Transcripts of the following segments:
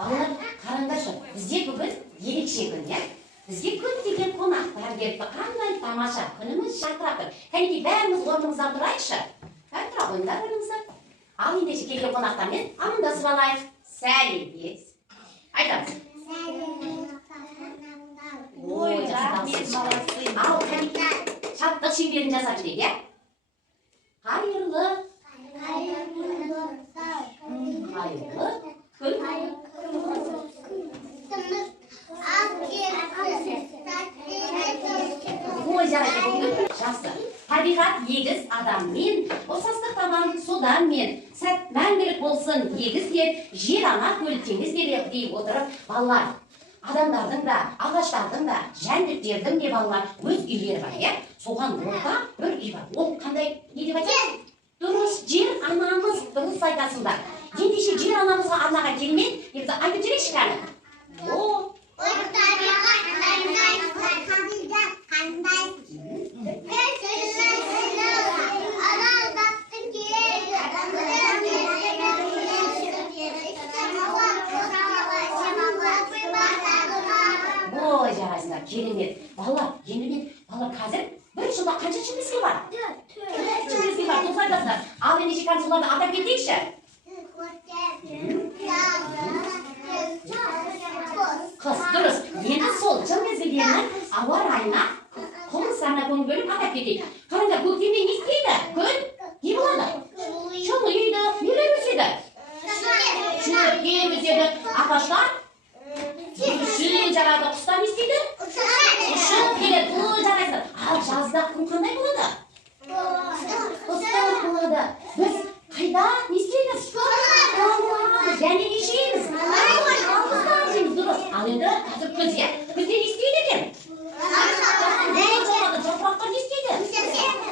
Балалар, қараңдаршы, бізде бүгін ерекше күн, иә? Бізге көптеген қонақтар келіпті. Қандай тамаша, күніміз шатырап тұр. Кәнекей, бәріміз орнымыздан тұрайықшы. Тұра қойыңдар орнымыздан. Ал ендеше келген қонақтармен амандасып алайық. Сәлемдес. Айтамыз. Ой, рахмет, молодцы. Ал кәнекей, шаттық шеңберін жасап жүрейік, иә? Қайырлы Ой, жарайды, жақсы. Табиғат егіз адаммен, ұқсастық табан суданмен, сәт мәңгілік болсын егіз деп, жер ана көл теңіз деп дей отырып, балалар, адамдардың да, ағаштардың да, жәндіктердің де балалар өз үйлері бар, иә? Соған орта бір үй бар. Ол қандай не деп айтады? Дұрыс, жер анамыз, дұрыс айтасыңдар. Ендеше жер анамызға арнаға келмен, деп айтып жүрейікші кәні. Ой, жарайсыңдар, керемет. Балалар, енді мен, балалар қазір бір жылда қанша чембезге бар? Чембезге бар, дұрыс айтасыңдар. Ал ендеше қазір соларды атап кетейікші. Қыз, дұрыс. Енді сол жыл мезгілдерінің ауа райына, құбылыстарына көңіл бөліп атап кетейік. Қараңдар, көктемде не істейді? Күн не болады? Жылиды, нелер өседі? Шөпке өседі, ағаштар жүршін жарады, құстар не істейді? Ұшып келеді, ой жарайсыздар. Ал жазда күн қандай болады? Ыстық болады. Біз қайда не істейміз? Және не жейміз? Алғыздар жейміз, дұрыс. Ал енді қазір күз, иә? Күзде не істейді екен? Жапырақтар не істейді?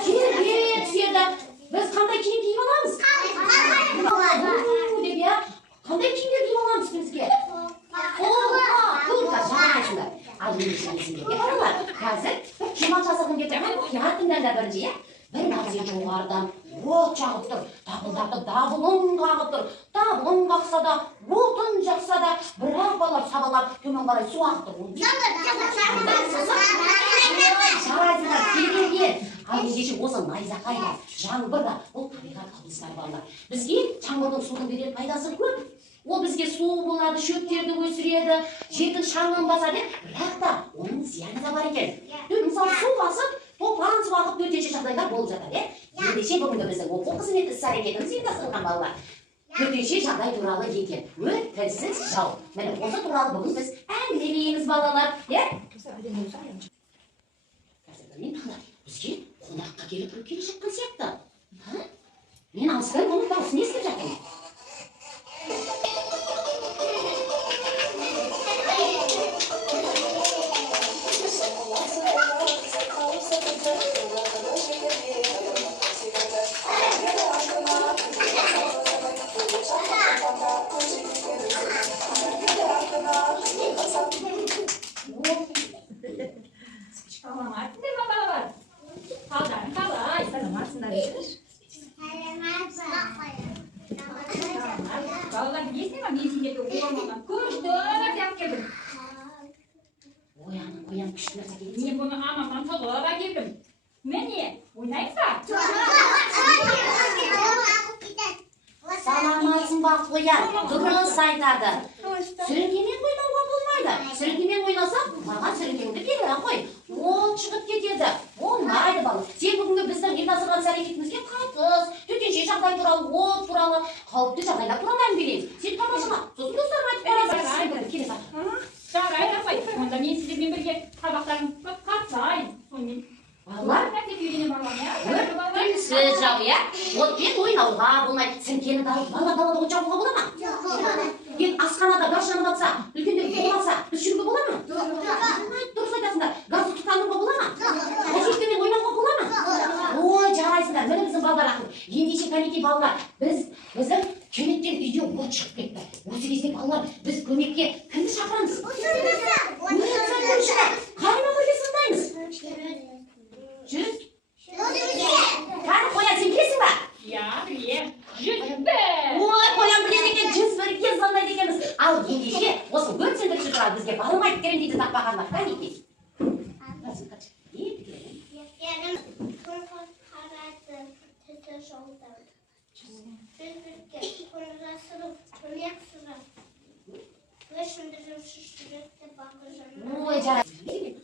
Терге түседі. Біз қандай киім киіп аламыз? Деп, иә? Қандай киімдер киіп аламыз бізге? Куртка, жарайсыңдар. Ал ендеше есімдерге қаралар. Қазір бір кемал жасағым деп тұрмын, құят тыңдаңдар бірінші, иә? Бір мағзен жоғарыдан от жағып тұр, дабылдарды дабылын қағып тұр. Дабылын қақса да, отын жақса да, бірақ балар сабалап төмен қарай су ағып тұр. Жарайсыңдар, келгенге. Ал ендеше осы найзағай да, жаңбыр да, ол табиғат құбылыстар балалар. Бізге жаңбырдың судың берер пайдасы көп. Ол бізге су болады, шөптерді өсіреді, жердің шаңын басады, бірақ та оның зияны да бар екен. Мысалы, су басып, топан су ағып төтенше жағдайлар болып жатады, ендеше бүгінгі біздің оқу қызметі іс-әрекетіміз ұйымдастырылған балалар. Төтенше жағдай туралы екен. Өрт, тілсіз жау. Міне осы туралы бүгін біз әңгімелейміз балалар, бізге қонаққа келіп келе жатқан сияқты. Мен алыстан оның дауысын естіп жатырмын. Балалар білесің ба, мен сендерге орманнан күшті нәрсе алып келдім. Оян күшті нәрсе келді. Мен бұны аманнан тығып әкелдім. Міне, ойнаймыз ба? Саламатсың ба, Қоян? Дұрыс айтады. Сіріңкемен ойнауға болмайды. Сіріңкемен ойнасақ, маған сіріңкеңді бере қой. Ол шығып кетеді. Болмайды балалар. Сен бүгінгі біздің ұйымдастырған іс-әрекетімізге қатыс, төтенше жағдай туралы, от туралы, қауіпті жағдайлар туралы әңгімелейміз. Сен тамашала. Сосын достарыңа айтып барасың. Келе сат. Жарайды апай. Онда мен сіздермен бірге сабақтарымызға қатысайын. Сонымен балалар, тілсіз жау, иә? Отпен ойнауға болмайды. Сіріңкені далада от жағуға бола ма? Енді асханада газ жанып жатса, үлкендер болмаса, біз жүруге бола ма? Дұрыс айтасыңдар. Газды тұтандыруға бола ма? Әжектермен ойнауға бола ма? Ой, жарайсыңдар. Міне біздің балалар ақыл. Ендеше кәнекей балалар, біздің кенеттен үйде от шығып кетті. Осы кезде балалар, біз көмекке кімді шақырамыз? Қайма көрге сыздаймыз? Жүз? Қаны Қоян, сен білесің ба? Иә, білем. 101. Ой, Қоян біледі екен, 101-ге звондайды екенбіз. Ал ендеше балалар бізге бармайды керем дейді тақпағандар кәнекей. Ой, жарайды.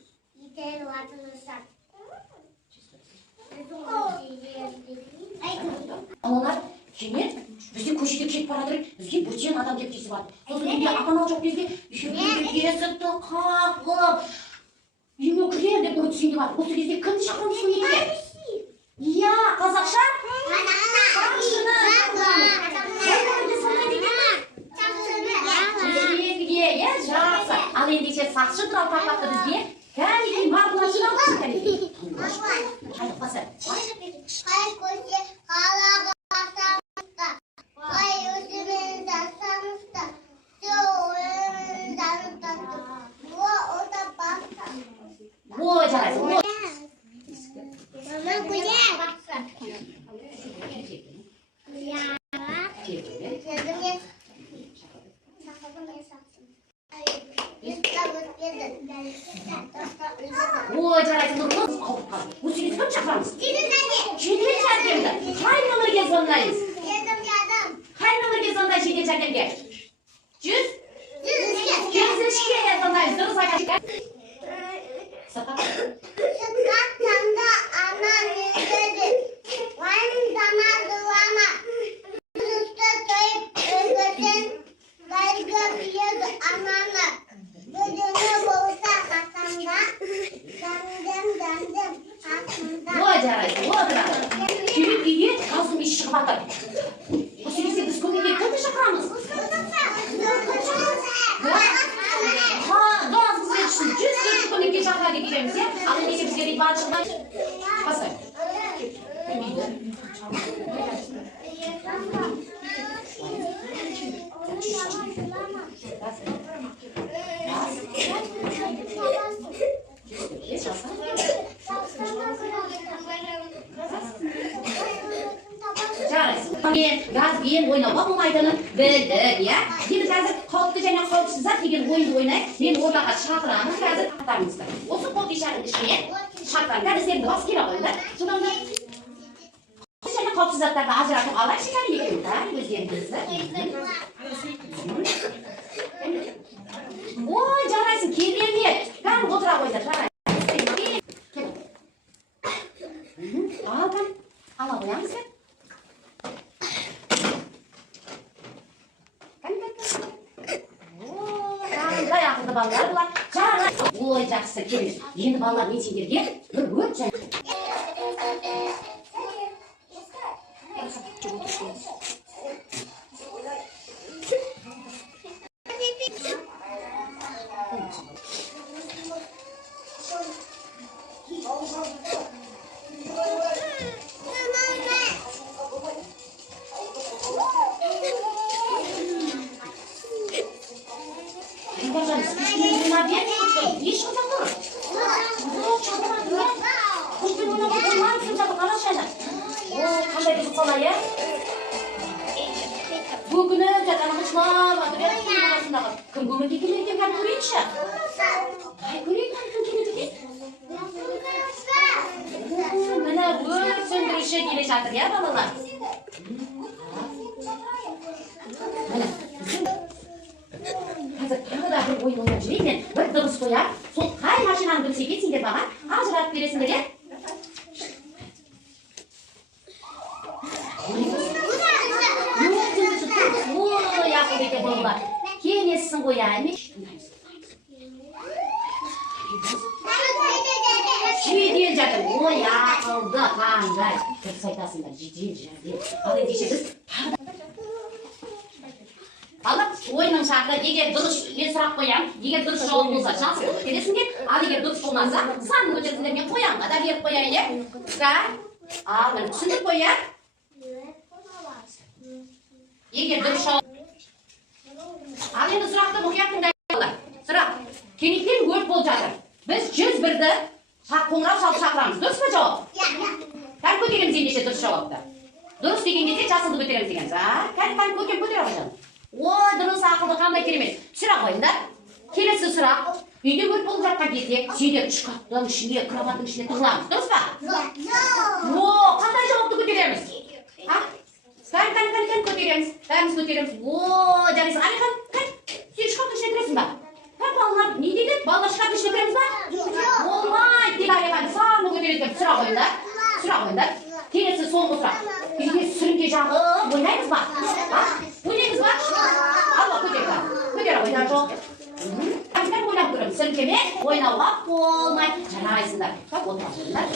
Олар кенет бізде көшеде кетіп бара жатыр, бізге бөтен адам деп тиісіп алды. Сосын үйде ата-ана жоқ кезде есікті қағып, үйге кірер деп өтсін деп алды. Осы кезде кімді шақырамыз неге? Иә, қазақша? Жақсы. Ал ендеше сақшы туралы тақпақты бізге кәнекей мағлашын алғанын кәнекей. Қайдық басы. Қай көше қалаға басамызда, қай өзіміз асамызда, сол өмірін данытатып, ода басамыз. Ой, жарайсың. Мама көже. Ой, жарайсың, нұрғыз қауып қалды. Өзіңіз кім шақырамыз? Жедел жәрдемді. Қай нөмірге звондаймыз? Қай нөмірге звондаймыз жедел жәрдемге? 100-ге звондаймыз. Дұрыс айтасың. Сықаттанда ана недеді, уайымдамады ана. Жүзікті тойып өгіден бәлгі бүйеді ананы. Бөдені болса қасамда, дәндім қасымда. Ой, жарайсың, отырады. Керек үйге қазым еш шығып атыр. Осы кезде біз көмекке кімді шақырамыз? Газ күзетшісін 100 көмекке шақырады келеміз, е? Ал ендеше бізге дейді бары шықпай. Басай. Газ бен ойнауға болмайтынын білдік, иә? Енді қазір қауіпті және қауіпсіз зат деген ойынды ойнайық. Мен ортаға шақырамын қазір аттарыңызды. Осы қобдишаның ішіне шақырам. Дәрістерімді бас келе қойыңдар. Содан қауіпсіз және қауіпсіз заттарды ажыратып алайық. Шекарин екеуі өздеріңізді. Ой, жарайсың, керемет. Бәрін отыра қойдар, жарайсың. Алған, ала қоямыз ба? Балалар бұлар жарайды. Ой, жақсы, келіңіз. Енді балалар мен сендерге бір өт және. Бүгіні жатаның ұшмап атыр. Кім көмекке келер екен кәді көрейінші? Ай, көрейін кім келеді екен? Міне өрт сөндіруші келе жатыр, я балалар? Міне, қазір тағы да бір ойын ойнап жүрейін мен. Бір дыбыс қояр. Сол қай машинаны білсе екен сендер маған ажыратып бересіңдер, е? Ой, ақыл беке болғылар. Келесің ғой, әме. Жедел жатыр. Ой, ақылды, қандай. Дұрыс айтасыңдар, жедел жәрдем. Ал ендеше біз алып, ойының шарты, егер дұрыс, мен сұрақ қоям, егер дұрыс жауап болса, жақсы болып бересіңдер. Ал егер дұрыс болмаса, санын өтерсіңдер, мен қоямға да беріп қояйын, е? Ал, мен түсіндік қой, е? Егер дұрыс жауап. Ал енді сұрақты мұқият тыңдайық. Сұрақ, кенеттен өрт болып жатыр. Біз 101-ді қоңырау шалып шақырамыз. Дұрыс па жауап? Кәді көтереміз ендеше дұрыс жауапты. Дұрыс деген кезде жасылды көтереміз деген. Кәді көтер көтер алайын. Ой, дұрыс ақылды қандай керемет. Түсіре қойыңдар. Келесі сұрақ. Үйде өрт болып жатқан кезде сендер шкафтың ішіне, кроваттың ішіне тығыламыз, дұрыс па? О, қандай жауапты көтереміз? Кән көтереміз. Бәріміз көтереміз. О, жарайсың. Алихан, сен шкафтың ішіне кіресің ба? Балалар не дейді? Балалар шкафтың ішіне кіреміз ба? Болмайды дейді Алихан. Сарыны көтереді деп сұрақ ойындар. Келесі соңғы сұрақ. Үйде сіріңке жағып ойнаймыз ба? Ойнаймыз ба? Алла көтер ойнар жоқ. Қазір ойлап көреміз. Сіріңкемен ойнауға болмайды. Жарайсыңдар. Отырасыңдар.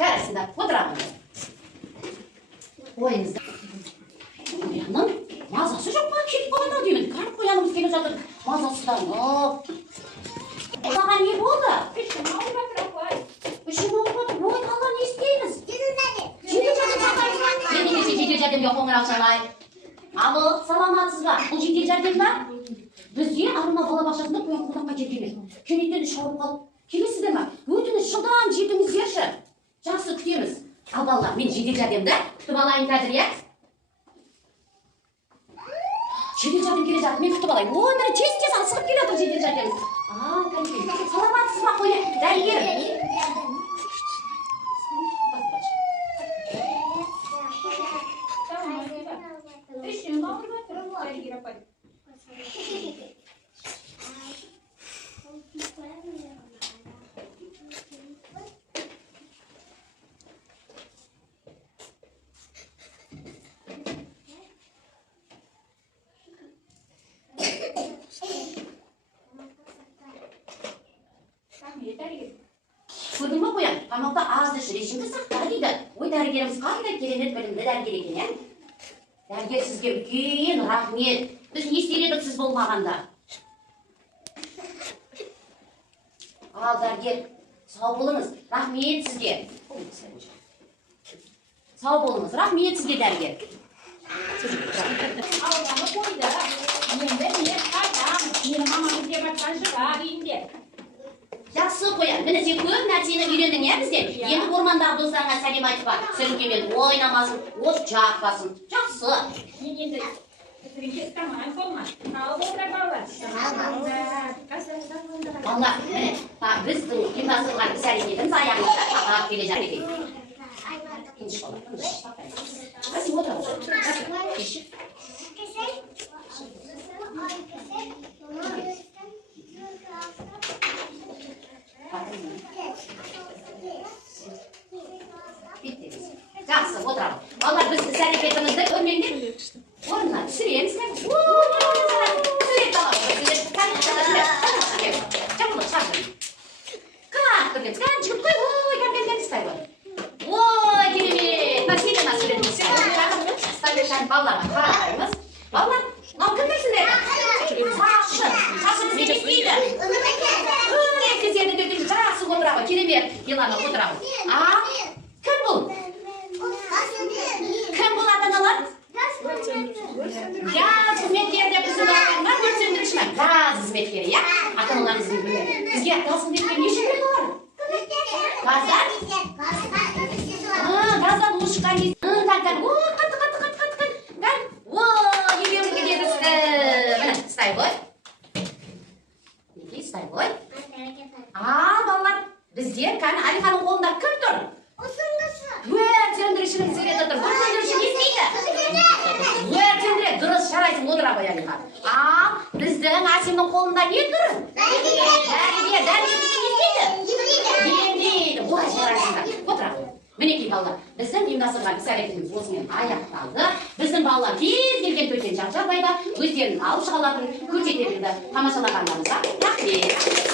Жарайсыңдар. Отырамыз. Ойыңызда. Қоянның мазасы жоқ па? Кетіп қалады деймін. Қарып қоянымыз келіп жатыр. Мазасызданып. Саған не болды? Ішім ауырып жатыр апай. Ішің ауырып жатыр. Ой, қалға не істейміз? Жедел жәрдем шақырайық па? Ендеше жедел жәрдемге қоңырау шалайық. Алло, саламатсыз ба? Бұл жедел жәрдем ба? Бізде Арына балабақшасында қоян қолдаққа келген. Кенеттен іш ауырып қалып. Келесіздер ме? Өтініш жылдам жетіңіздерші. Жақсы күтеміз. Ал балалар, мен жедел жәрдемді күтіп алайын қазір, иә? Жедел жәрдем келе жатыр, мен күтіп алайын. Ой, міне тез асығып келе жатыр жедел жәрдеміміз. Кәнекей, саламатсыз ба қоян? Дәрігер. Ішім ауырып жатыр. Дәрігер апай. Көрдің ба қоян? Тамақта азды іш, режимді сақта дейді. Ой, дәрігеріміз қандай керемет білімді дәрігер екен, иә? Дәрігер сізге үлкен рахмет. Біз не істер едік сіз болмағанда? Ал дәрігер, сау болыңыз. Рахмет сізге. Сау болыңыз. Рахмет сізге дәрігер. Ауырғаны қойды. Енді мен қайтам. Менің мамам іздеп жатқан шығар үйінде. Жақсы қоян. Міне сен көп нәрсені үйрендің, иә бізден? Енді ормандағы достарыңа сәлем айтып бар. Сіріңкемен ойнамасын, от жақпасын. Жақсы. Мен енді сіріңке ұстамаған болма. Сау болыңдар балалар. Балалар, міне, біздің ұйымдастырылған іс-әрекетіміз аяғымызда тақап келе жатыр. Тыныш бол, тыныш. Сен отыр. Жақсы, отырамын. Балалар, біз іс-әрекетімізді өрмеңдеп орнына түсіреміз. Балаларға қараймыз. Балалар, мынау кім дейсіңдер? Сақшы. Сақшы бізге жетпейді. Жақсы отырамын. Керемет. Елана отырамын. Кім бұл? Кім бұл ата-аналар? Газ қызметкері деп біздің балаларына өрт сөндіруші. Газ қызметкері, иә? Ата-аналарыңыздың білмеді. Бізге газ қызметкері неше берді олар? Газдан? Газдан ұшқан кезде. Стай ғой. Неге стай ғой? Балалар, біздер кәні Алиханың қолында кім тұр? Өрт сөндірушінің сөйледі тұр. Өрт сөндіруші не істейді? Өрт сөндіреді. Дұрыс жарайсың, отыра қой Алихан. Біздің Асимнің қолында не тұр? Дәрігер. Дәрігер не істейді? Емдейді. Олай жарайсыңдар. Отыра қой. Мінекей балалар, біздің ұйымдастырған іс-әрекетіміз осымен аяқталды. Біздің балалар кез келген төтенше жағдайда өздерін алып шыға алатынын көрсете білді. Тамашалағандарыңызға рахмет.